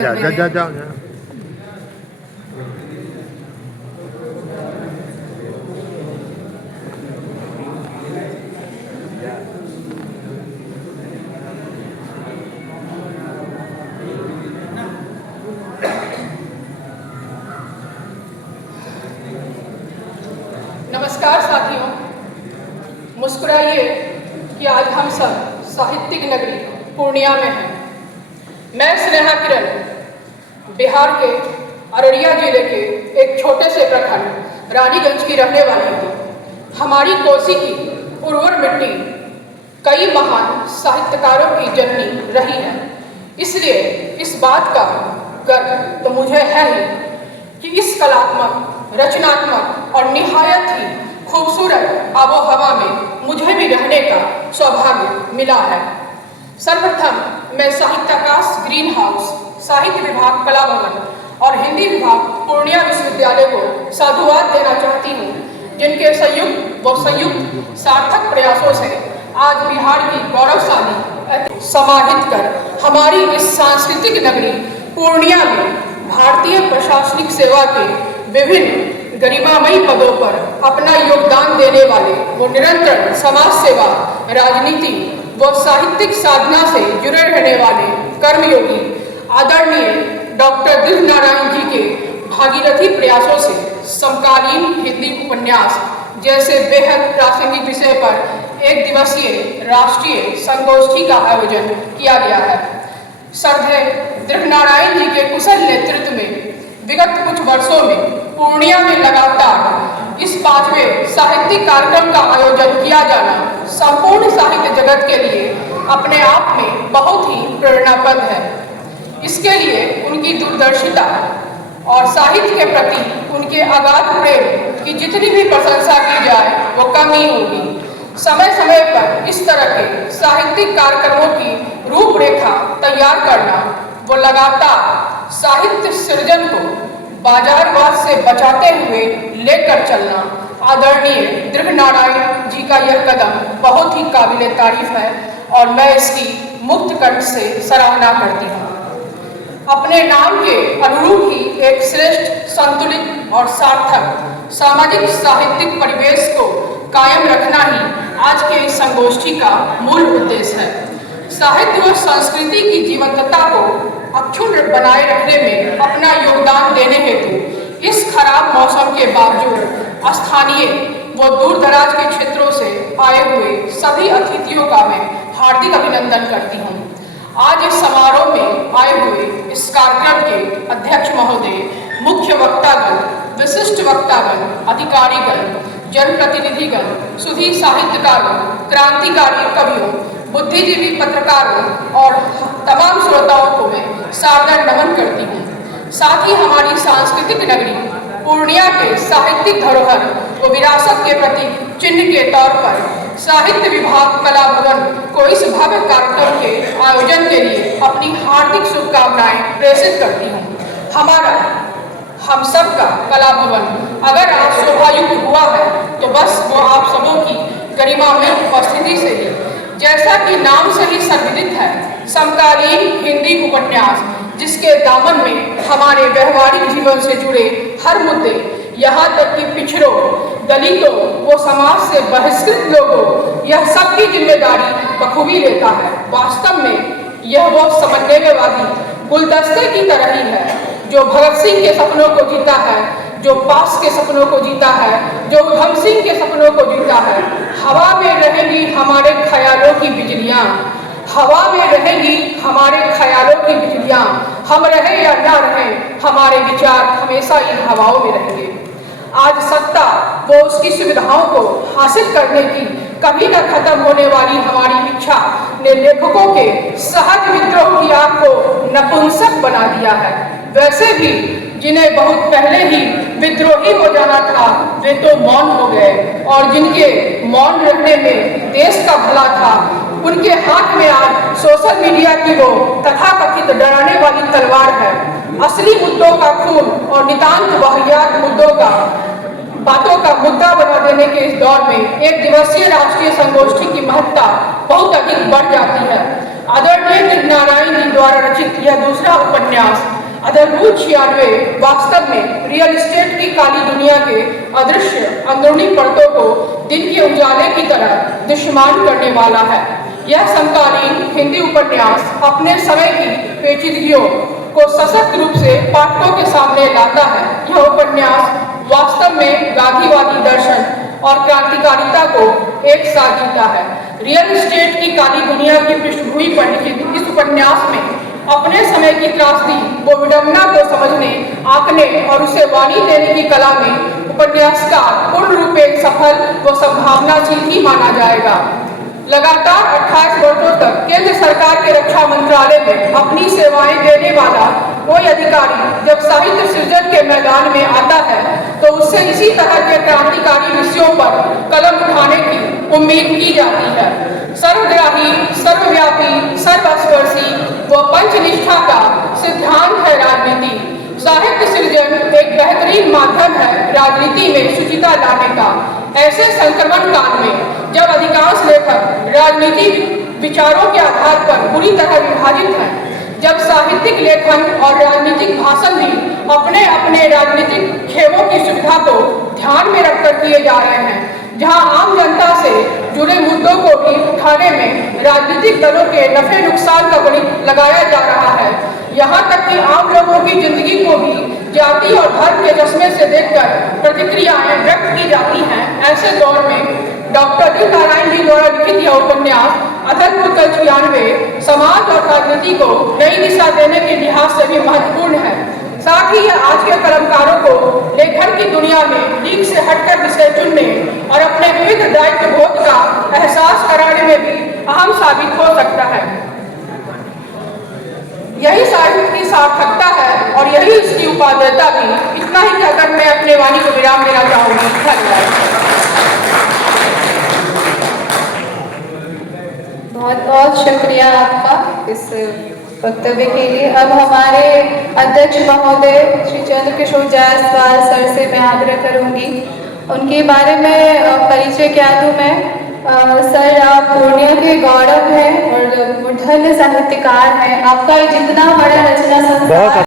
जा जा जा जा नमस्कार साथियों, मुस्कुराइए कि आज हम सब साहित्यिक नगरी पूर्णिया में हैं। मैं स्नेहा किरण बिहार के अररिया जिले के एक छोटे से प्रखंड रानीगंज की रहने वाली हूँ। हमारी कोसी की उर्वर मिट्टी कई महान साहित्यकारों की जननी रही है, इसलिए इस बात का गर्व तो मुझे है ही कि इस कलात्मक, रचनात्मक और निहायत ही खूबसूरत आबो हवा में मुझे भी रहने का सौभाग्य मिला है। सर्वप्रथम मैं साहित्याकाश ग्रीन हाउस, साहित्य विभाग कला भवन और हिंदी विभाग पूर्णिया विश्वविद्यालय को साधुवाद देना चाहती हूँ, जिनके संयुक्त सार्थक प्रयासों से आज बिहार की गौरवशाली समाहित कर हमारी इस सांस्कृतिक नगरी पूर्णिया में भारतीय प्रशासनिक सेवा के विभिन्न गरिमामयी पदों पर अपना योगदान देने वाले वो निरंतर समाज सेवा, राजनीति व साहित्यिक साधना से जुड़े रहने वाले कर्मयोगी आदरणीय डॉक्टर दिल नारायण जी के भागीरथी प्रयासों से समकालीन हिंदी उपन्यास जैसे बेहद प्रासंगिक विषय पर एक दिवसीय राष्ट्रीय संगोष्ठी का आयोजन किया गया है। श्रद्धेय दृढ़नारायण जी के कुशल नेतृत्व में विगत कुछ वर्षों में पूर्णिया में लगातार इस 5वें साहित्यिक कार्यक्रम का आयोजन किया जाना संपूर्ण साहित्य जगत के लिए अपने आप में बहुत ही प्रेरणाप्रद है। इसके लिए उनकी दूरदर्शिता और साहित्य के प्रति उनके अगाध प्रेम की जितनी भी प्रशंसा की जाए वो कम ही होगी। समय समय पर इस तरह के साहित्यिक कार्यक्रमों की रूपरेखा तैयार करना वो लगातार साहित्य सृजन को बाजारवाद से बचाते हुए लेकर चलना आदरणीय दृढ़नारायण जी का यह कदम बहुत ही काबिले तारीफ है और मैं इसकी मुक्त कंठ से सराहना करती हूँ। अपने नाम के अनुरूप ही एक श्रेष्ठ, संतुलित और सार्थक सामाजिक साहित्यिक परिवेश को कायम रखना ही आज के इस संगोष्ठी का मूल उद्देश्य है। साहित्य व संस्कृति की जीवंतता को अक्षुण्ण बनाए रखने में अपना योगदान देने हेतु इस खराब मौसम के बावजूद स्थानीय व दूर दराज के क्षेत्रों से आए हुए सभी अतिथियों का मैं हार्दिक अभिनंदन करती हूँ। आज इस समारोह में आए हुए इस कार्यक्रम के अध्यक्ष महोदय, मुख्य वक्तागण, विशिष्ट वक्तागण, अधिकारीगण, जनप्रतिनिधिगण, सुधी साहित्यकारों, क्रांतिकारी कवियों, बुद्धिजीवी पत्रकारों और तमाम श्रोताओं को मैं सादर नमन करती हूँ। साथ ही हमारी सांस्कृतिक नगरी पूर्णिया के साहित्यिक धरोहर व विरासत के प्रति चिन्ह के तौर पर साहित्य विभाग कला भवन को इस भव्य कार्यक्रम के आयोजन के लिए अपनी हार्दिक शुभकामनाएं प्रेषित करती हूँ। हम सब का कला भवन अगर आज शोभायुक्त हुआ है तो बस वो आप सबों की गरिमामय उपस्थिति से ही। जैसा कि नाम से ही संविदित है, समकालीन हिंदी उपन्यास जिसके दामन में हमारे व्यवहारिक जीवन से जुड़े हर मुद्दे, यहाँ तक कि पिछड़ों, दलितों व समाज से बहिष्कृत लोगों, यह सबकी जिम्मेदारी बखूबी लेता है। वास्तव में यह वो समन्वयवादी गुलदस्ते की तरह ही है जो भगत सिंह के सपनों को जीता है, जो पास के सपनों को जीता है, जो उधम सिंह के सपनों को जीता है। हवा में रहेगी हमारे ख्यालों की बिजलियाँ, हवा में रहेगी हमारे ख्यालों की बिजलियाँ। हम रहे या ना रहे, हमारे विचार हमेशा इन हवाओं में रहेंगे। आज सत्ता वो उसकी सुविधाओं को हासिल करने की कभी न खत्म होने वाली हमारी इच्छा ने लेखकों के सहज विद्रोह की आग को नपुंसक बना दिया है। वैसे भी जिन्हें बहुत पहले ही विद्रोही हो जाना था वे तो मौन हो गए, और जिनके मौन रहने में देश का भला था उनके हाथ में आज सोशल मीडिया की वो तथाकथित डराने वाली तलवार है। असली मुद्दों का खून और नितांत वाहियात मुद्दों का बातों का मुद्दा बना देने के इस दौर में एक दिवसीय राष्ट्रीय संगोष्ठी की महत्ता बहुत अधिक बढ़ जाती है। आदरणीय नारायण जी द्वारा रचित यह दूसरा उपन्यास अद्भुत 96 वास्तव में रियल एस्टेट की काली दुनिया के अदृश्य अंदरूनी परतों को दिन के उजाले की तरह दृश्यमान करने वाला है। यह समकालीन हिंदी उपन्यास अपने समय की पेचीदगियों को सशक्त रूप से पाठकों के सामने लाता है। यह उपन्यास वास्तव में गांधीवादी दर्शन और क्रांतिकारिता को एक साथ जीता है। रियल एस्टेट की काली दुनिया की पृष्ठभूमि पर लिखित इस उपन्यास में अपने समय की त्रासदी व विडंबना को समझने, आंकने और उसे वाणी देने की कला में उपन्यासकार पूर्ण रूप एक सफल व संभावनाशील ही माना जाएगा। लगातार 28 वर्षों तक केंद्र सरकार के रक्षा मंत्रालय में अपनी सेवाएं देने वाला कोई अधिकारी जब साहित्य सृजन के मैदान में आता है तो उससे इसी तरह के क्रांतिकारी विषयों पर कलम उठाने की उम्मीद की जाती है। सर्वग्राही, सर्वव्यापी, सर्वस्पर्शी व पंचनिष्ठा का सिद्धांत है राजनीति। साहित्य सृजन एक बेहतरीन माध्यम है राजनीति में शुचिता लाने का। ऐसे संक्रमण काल में जब अधिकांश लेखक राजनीतिक विचारों के आधार पर बुरी तरह विभाजित हैं, जब साहित्यिक लेखन और राजनीतिक भाषण भी अपने अपने राजनीतिक खेमों की सुविधा को ध्यान में रखकर किए जा रहे हैं, जहां आम जनता से जुड़े मुद्दों को भी उठाने में राजनीतिक दलों के नफे नुकसान का गणित लगाया जा रहा है, यहाँ तक कि आम लोगों की जिंदगी को भी जाति और धर्म के चश्मे से देखकर प्रतिक्रियाएं व्यक्त की जाती हैं। ऐसे दौर में डॉक्टर डी नारायण जी द्वारा लिखित यह उपन्यास अद्भुत 96 समाज और राजनीति को नई दिशा देने के लिहाज से भी महत्वपूर्ण है। साथ ही यह आज के कलमकारों को लेखन की दुनिया में लीक से हटकर विषय चुनने और अपने विविध दायित्व बोध का एहसास कराने में भी अहम साबित हो सकता है। यही साहित्य की सार्थकता है और यही इसकी उपादेयता भी। इतना ही कहकर मैं अपने वाणी को विराम देना चाहूंगी। धन्यवाद। बहुत बहुत शुक्रिया आपका इस वक्तव्य के लिए। अब हमारे अध्यक्ष महोदय श्री चंद्रकिशोर जायसवाल सर से मैं आग्रह करूंगी उनके बारे में परिचय क्या दूं मैं। सर, आप पूर्णिया के गौरव हैं और मूर्धन्य साहित्यकार हैं। आपका जितना बड़ा रचना संसार